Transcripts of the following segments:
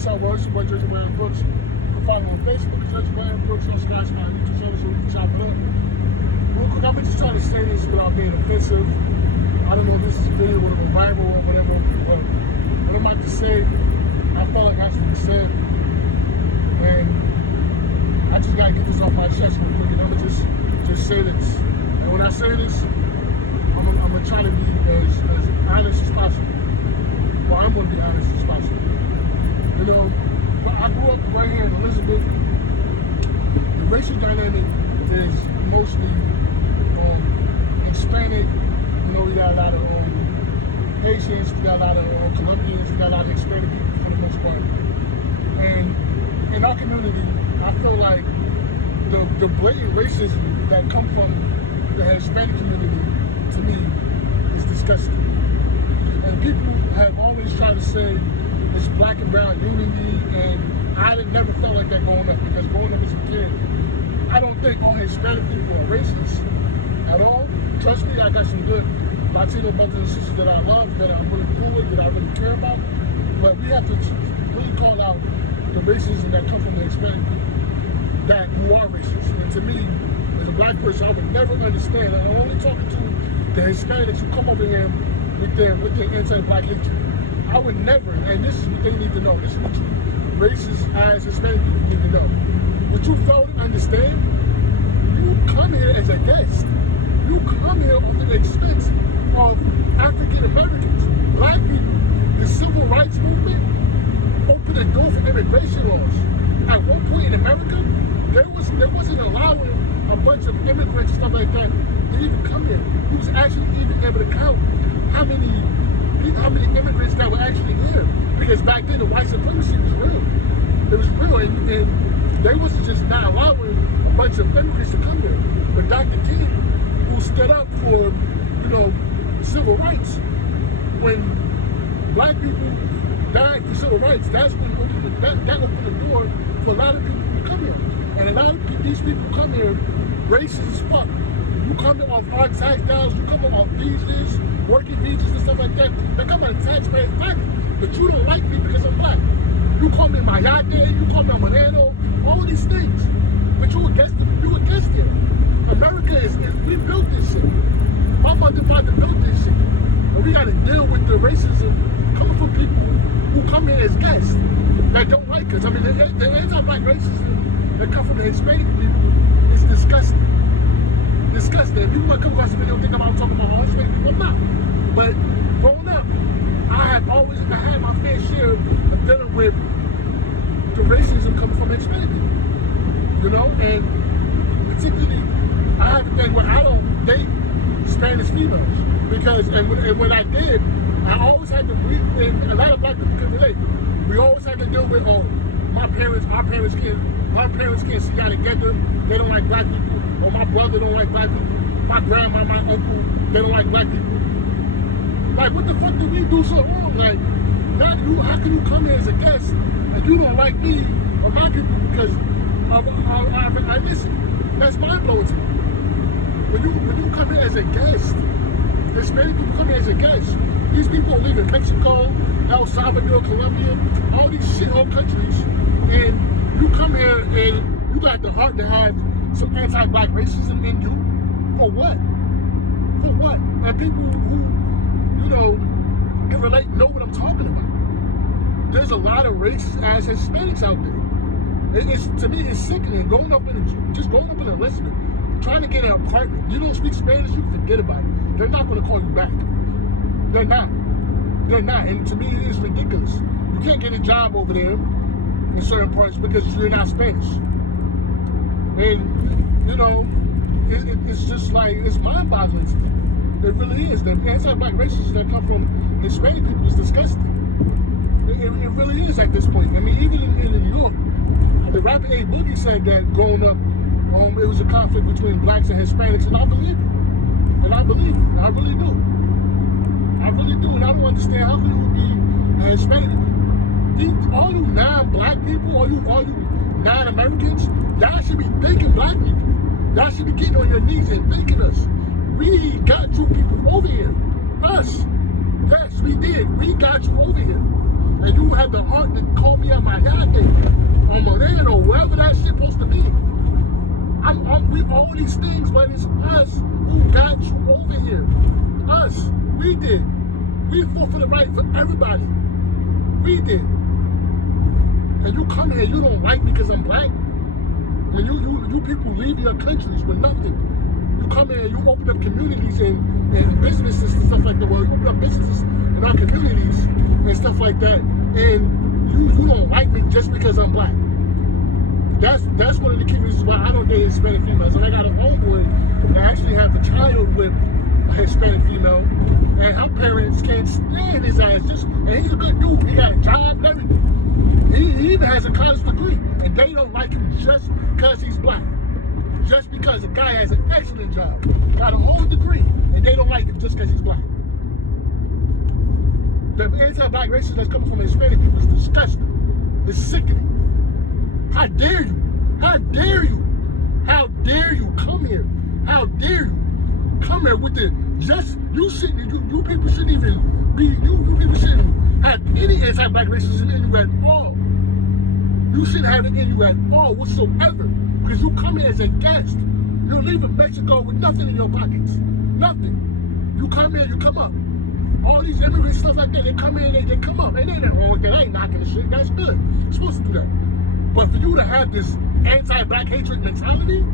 sell words by Judge Brian Brooks. You can follow me on Facebook, Judge Brian Brooks, on Sky Smile, YouTube channel, so we can chop it up. Real quick, I'm just trying to say this without being offensive. I don't know if this is a video with a revival or whatever, but what I'm about to say, I felt like that's what he said. And I just gotta get this off my chest real quick, and I'm gonna just say this. And when I say this, I'm gonna try to be as honest as possible. Well, I'm gonna be honest as possible. You know, I grew up right here in Elizabeth. The racial dynamic is mostly Hispanic. You know, we got a lot of Haitians, we got a lot of Colombians, we got a lot of Hispanic people for the most part. And in our community, I feel like the blatant racism that come from the Hispanic community, to me, is disgusting. And people have always tried to say it's black and brown unity, and I never felt like that growing up, because growing up as a kid, I don't think all Hispanic people are racist at all. Trust me, I got some good Latino brothers and sisters that I love, that I'm really cool with, that I really care about. But we have to really call out the racism that comes from the Hispanic people, that who are racist. And to me, as a black person, I would never understand. I'm only talking to the Hispanics who come over here with their anti-black hatred. I would never, and this is what they need to know. This is what you racist as Hispanic people need to know. What you fail to understand, you come here as a guest. You come here at the expense of African Americans, black people. The civil rights movement opened the door for immigration laws. At one point in America, there wasn't allowing a bunch of immigrants and stuff like that to even come here. We was actually even able to count how many immigrants that were actually here. Because back then the white supremacy was real. It was real, and they wasn't just not allowing a bunch of immigrants to come here. But Dr. King, who stood up for, civil rights, when black people died for civil rights, that's when that opened the door for a lot of people to come here. And a lot of these people come here racist as fuck. You come here off our tax dollars, you come here off visas, working visas and stuff like that. They come on taxpayers' money. But you don't like me because I'm black. You call me Mayate, you call me Moreno, all these things. But you against it. America we built this shit. My mother and father built this shit. And we gotta deal with the racism coming from people who come here as guests that don't like us. I mean, the anti-black racism that come from the Hispanic people is disgusting. Disgusting. If you want to come across the video and think I'm talking about all Hispanic people, I'm not. But growing up, I had my fair share of dealing with the racism coming from Hispanic people. And particularly, I have a thing where I don't date Spanish females, because and when I did, I always had to and a lot of black people can relate. We always had to deal with, our parents can't see how together. They don't like black people. Or my brother don't like black people. My grandma, my uncle, they don't like black people. Like, what the fuck did we do so wrong? Like, how can you come here as a guest and you don't like me or my people because I listen? That's mind blowing to me. When you come here as a guest, Hispanic people come here as a guest. These people live in Mexico, El Salvador, Colombia, all these shithole countries, and you come here and you got the heart to have some anti-black racism in you. For what? For what? And people who can relate know what I'm talking about. There's a lot of racist ass Hispanics out there. To me, it's sickening. Growing up in Elizabeth, trying to get an apartment. You don't speak Spanish, you forget about it. They're not going to call you back. They're not. And to me, it's ridiculous. You can't get a job over there in certain parts because you're not Spanish. And, it's just like, it's mind-boggling to me. It really is. The anti-black racism that come from Hispanic people is disgusting. It really is at this point. I mean, even in New York, the rapper A Boogie said that growing up, it was a conflict between blacks and Hispanics, and I believe it. I really do. And I don't understand how can you be a Hispanic. All you non-black people, all you non-Americans, y'all should be thanking black people. Y'all should be getting on your knees and thanking us. We got you people over here. Us. Yes, we did. We got you over here. and you have the heart to call me out my yate, on Moreno, wherever that shit supposed to be. We all these things, but it's us who got you over here. Us. We did. We fought for the right for everybody. We did. And you come here, you don't like me because I'm black. When you people leave your countries with nothing. You come here and you open up communities and businesses and stuff like that. Well, you open up businesses in our communities and stuff like that. And you don't like me just because I'm black. That's one of the key reasons why I don't date Hispanic females. And I got a homeboy that actually have a child with a Hispanic female, and her parents can't stand his ass. And he's a good dude. He got a job and everything. He even has a college degree, and they don't like him just because he's black. Just because a guy has an excellent job, got a whole degree, and they don't like him just because he's black. The anti-black racism that's coming from Hispanic people is disgusting. It's sickening. How dare you? How dare you? How dare you come here? How dare you come here with the you people shouldn't even be you people shouldn't have any anti-black racism in you at all. You shouldn't have it in you at all whatsoever. Because you come here as a guest. You're leaving Mexico with nothing in your pockets. Nothing. You come here, you come up. All these immigrants, stuff like that, they come in, they come up. And ain't nothing wrong with that. I ain't knocking the shit. That's good. You're supposed to do that. But for you to have this anti-black hatred mentality,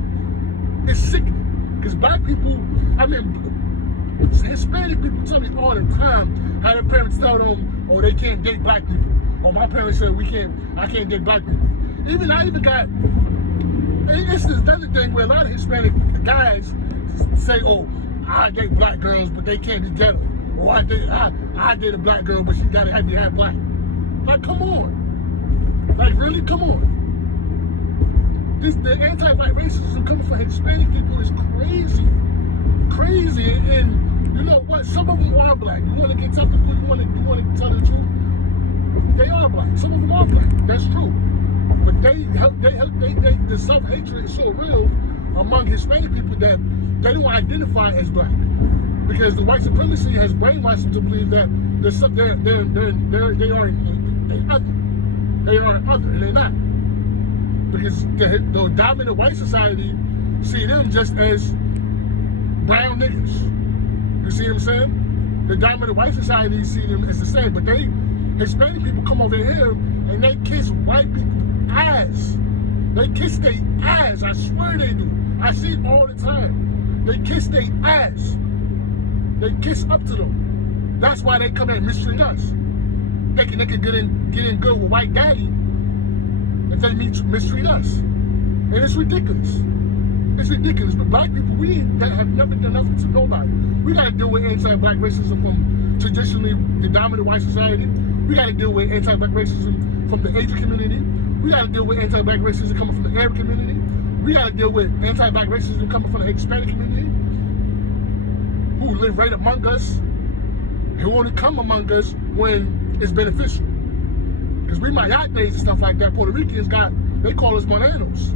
it's sickening. Because black people, Hispanic people tell me all the time how their parents tell them, oh, they can't date black people. Or my parents said I can't date black people. I even got, it's this other thing where a lot of Hispanic guys say, oh, I date black girls, but they can't be ghetto. Or I date a black girl, but she gotta have you half black. Like, come on. Like, really? Come on. The anti-black racism coming from Hispanic people is crazy. Crazy. And you know what? Some of them are black. You want to get tough to you want to tell the truth? They are black. Some of them are black. That's true. But the self-hatred is so real among Hispanic people that they don't identify as black. Because the white supremacy has brainwashed them to believe that they are other. They are other, and they're not. Because the dominant white society see them just as brown niggas. You see what I'm saying? The dominant white society see them as the same, but Hispanic people come over here and they kiss white people's ass. They kiss their ass. I swear they do. I see it all the time. They kiss their ass. They kiss up to them. That's why they come and mistreat us. They can get in good with white daddy if they mistreat us. And it's ridiculous. It's ridiculous. But black people, we have never done nothing to nobody. We got to deal with anti-black racism from traditionally the dominant white society. We got to deal with anti-black racism from the Asian community. We got to deal with anti-black racism coming from the Arab community. We got to deal with anti-black racism coming from the Hispanic community, who live right among us, who only come among us when it's beneficial. Because we mayates and stuff like that, Puerto Ricans they call us morenos.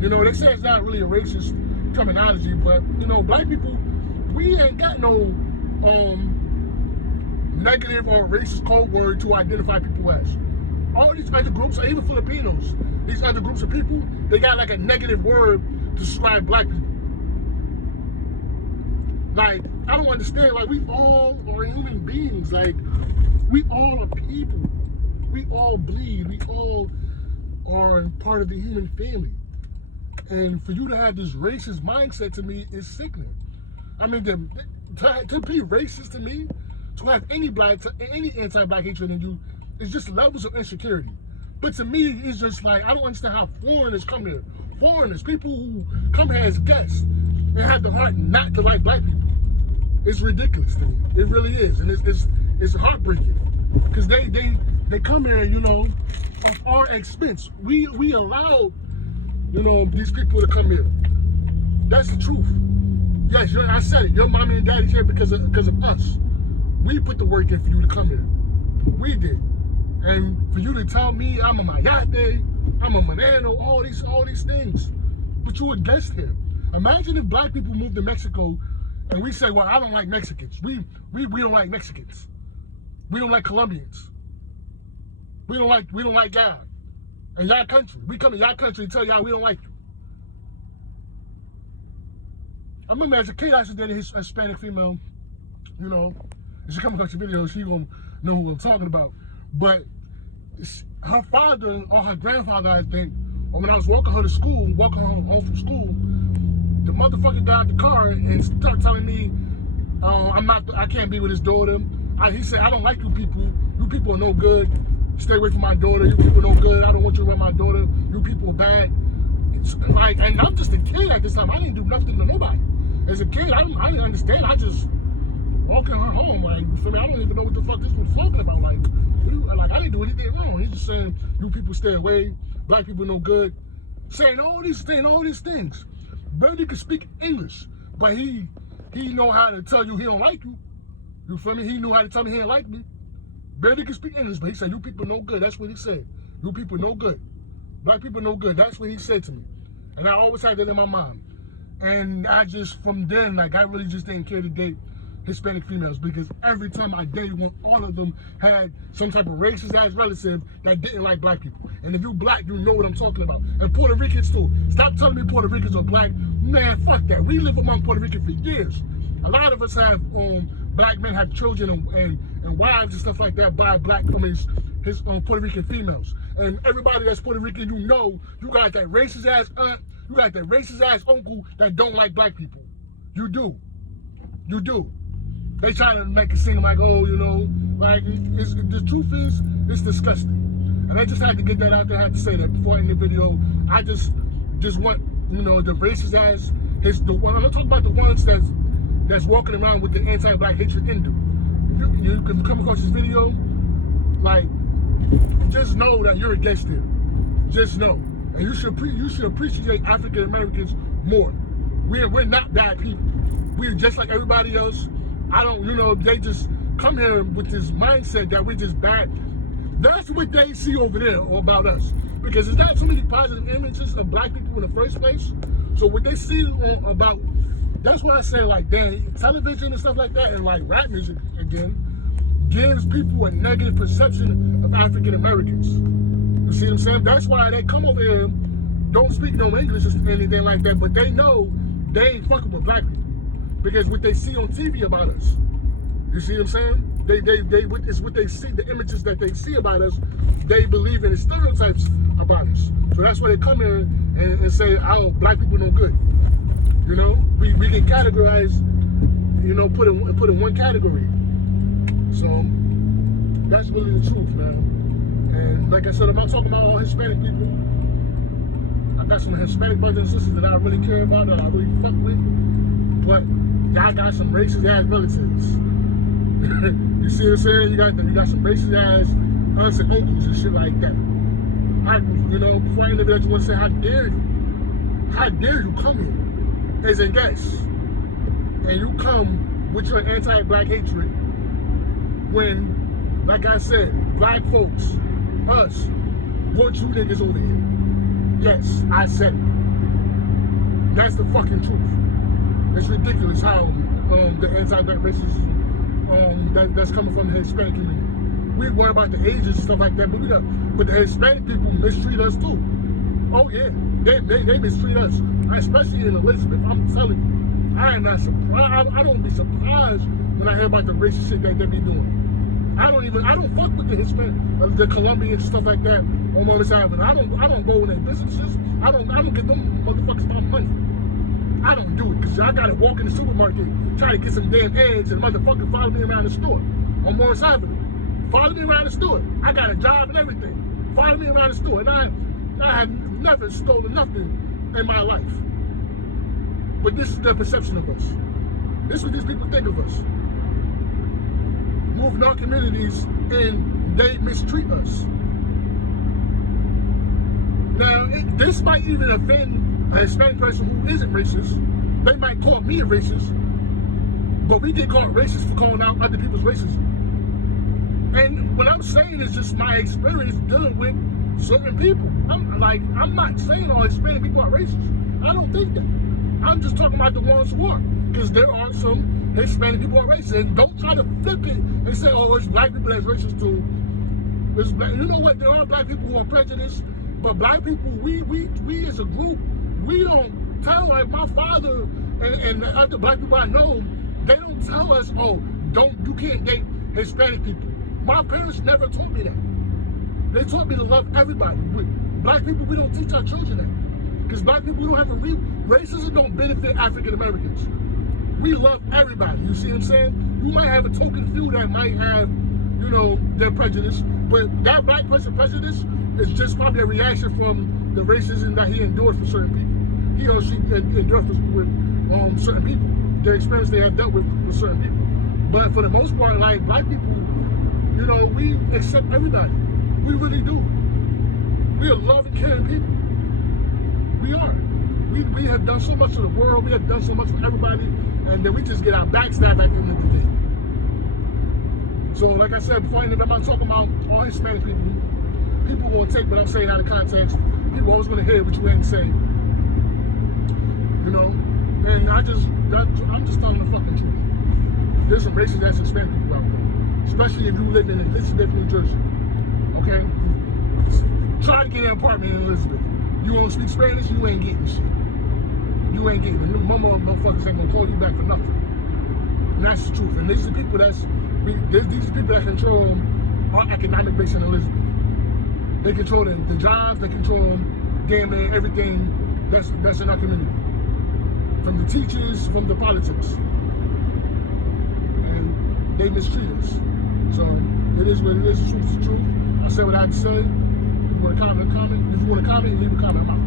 You know, they say it's not really a racist terminology, but, you know, black people, we ain't got no negative or racist code word to identify people as. All these other groups, or even Filipinos, these other groups of people, they got like a negative word to describe black people. Like, I don't understand, like, we all are human beings. Like, we all are people. We all bleed. We all are part of the human family. And for you to have this racist mindset, to me, is sickening. I mean, to be racist to me, to have any anti-black hatred in you, is just levels of insecurity. But to me, it's just like, I don't understand how foreigners come here. Foreigners, people who come here as guests and have the heart not to like black people. It's ridiculous to me. It really is. And it's heartbreaking. Because they come here, you know, at our expense. We allowed, you know, these people to come here. That's the truth. Yes, I said it. Your mommy and daddy's here because of us. We put the work in for you to come here. We did. And for you to tell me I'm a mayate, I'm a moreno, all these things. But you a guest here. Imagine if black people moved to Mexico and we say, well, I don't like Mexicans. We don't like Mexicans. We don't like Colombians. We don't like God. In y'all country. We come in y'all country and tell y'all we don't like you. I remember as a kid I used to date a Hispanic female, you know, if she come across your video, she gonna know who I'm talking about. But her father or her grandfather, I think, or when I was walking her to school, walking her home from school, the motherfucker got out the car and started telling me, I can't be with his daughter. He said, I don't like you people. You people are no good. Stay away from my daughter. You people are no good. I don't want you around my daughter. You people are bad. It's like, and I'm just a kid at this time. I didn't do nothing to nobody. As a kid, I didn't understand. I just walking her home. Like, you feel me? I don't even know what the fuck this was talking about. Like I didn't do anything wrong. He's just saying, you people stay away. Black people no good. Saying all these things. Barely could speak English, but he know how to tell you he don't like you. You feel me? He knew how to tell me he didn't like me. Barely could speak English, but he said, you people no good. That's what he said. You people no good. Black people no good. That's what he said to me. And I always had that in my mind. And I just, from then, like, I really just didn't care to date Hispanic females, because every time I dated one, all of them had some type of racist ass relative that didn't like black people. And if you black, you know what I'm talking about. And Puerto Ricans too. Stop telling me Puerto Ricans are black. Man, fuck that. We live among Puerto Ricans for years. A lot of us have black men have children and wives and stuff like that by his Puerto Rican females. And everybody that's Puerto Rican, you know, you got that racist ass aunt, you got that racist ass uncle that don't like black people. You do. You do. They try to make it seem like, oh, you know, like, the truth is, it's disgusting. And I just had to get that out there. I had to say that before I end the video. I just want, you know, the racist ass, I'm not talking about the ones that's walking around with the anti-black hatred in them. You can come across this video, like, just know that you're against it. Just know. And you should appreciate African Americans more. We're not bad people. We're just like everybody else. You know, they just come here with this mindset that we're just bad. That's what they see over there about us. Because there's not so many positive images of black people in the first place. So what they see about, that's why I say, like, television and stuff like that, and like rap music again, gives people a negative perception of African Americans. You see what I'm saying? That's why they come over here, don't speak no English or anything like that, but they know they ain't fucking with black people. Because what they see on TV about us. You see what I'm saying? It's what they see, the images that they see about us, they believe in the stereotypes about us. So that's why they come here and say, oh, black people no good. You know? We can categorize, you know, put in one category. So that's really the truth, man. And like I said, I'm not talking about all Hispanic people. I got some Hispanic brothers and sisters that I really care about, that I really fuck with. But y'all got some racist ass relatives. You see what I'm saying? You got some racist ass aunts and uncles and shit like that. You know, before I end the video, I just want to say, how dare you? How dare you come here as a guest and you come with your anti-black hatred when, like I said, black folks, us, want you niggas over here. Yes, I said it. That's the fucking truth. It's ridiculous how the anti-black racism that's coming from the Hispanic community. We worry about the ages and stuff like that, but the Hispanic people mistreat us too. Oh yeah, they mistreat us, especially in Elizabeth. I'm telling you, I am not surprised. I don't be surprised when I hear about the racist shit that they be doing. I don't fuck with the Hispanic, the Colombians and stuff like that on Mother's Island. I don't go in their businesses. I don't give them motherfuckers my money. I don't do it, because I gotta walk in the supermarket trying to get some damn eggs and motherfucker follow me around the store on Morris Avenue. Follow me around the store. I got a job and everything. Follow me around the store. And I have never stolen nothing in my life. But this is their perception of us. This is what these people think of us. Move in our communities and they mistreat us. Now, this might even offend a Hispanic person who isn't racist. They might call me a racist, but we get called racist for calling out other people's racism. And what I'm saying is just my experience dealing with certain people. I'm not saying all Hispanic people are racist. I don't think that. I'm just talking about the ones who are, because there are some Hispanic people who are racist. And don't try to flip it and say, oh, it's black people that's racist too. There's black, you know what? There are black people who are prejudiced, but black people, we as a group, we don't tell, like my father and the other black people I know, they don't tell us, oh, you can't date Hispanic people. My parents never taught me that. They taught me to love everybody. Black people, we don't teach our children that. Because black people, we don't have racism don't benefit African Americans. We love everybody, you see what I'm saying? You might have a token few that might have, you know, their prejudice, but that black person prejudice is just probably a reaction from the racism that he endured for certain people. He or she endured with certain people, their experience they have dealt with certain people. But for the most part, like black people, you know, we accept everybody. We really do. We are loving, caring people. We are. We have done so much for the world. We have done so much for everybody, and then we just get our backstab at the end of the day. So, like I said before, I'm not talking about all Hispanic people. People will take what I'm saying out of context. People always going to hear what you ain't saying. You know, and I'm just telling the fucking truth. There's some racist ass Hispanic people out there, especially if you live in Elizabeth, New Jersey. Okay, try to get an apartment in Elizabeth. You don't speak Spanish, you ain't getting shit. You ain't getting it. Mama motherfuckers ain't gonna call you back for nothing. And that's the truth. And these are the people these are people that control our economic base in Elizabeth. They control the jobs, they control gambling, everything that's in our community. From the teachers, from the politics. And they mistreat us. So it is what it is, the truth is the truth. I said what I had to say. If you want to comment, leave a comment.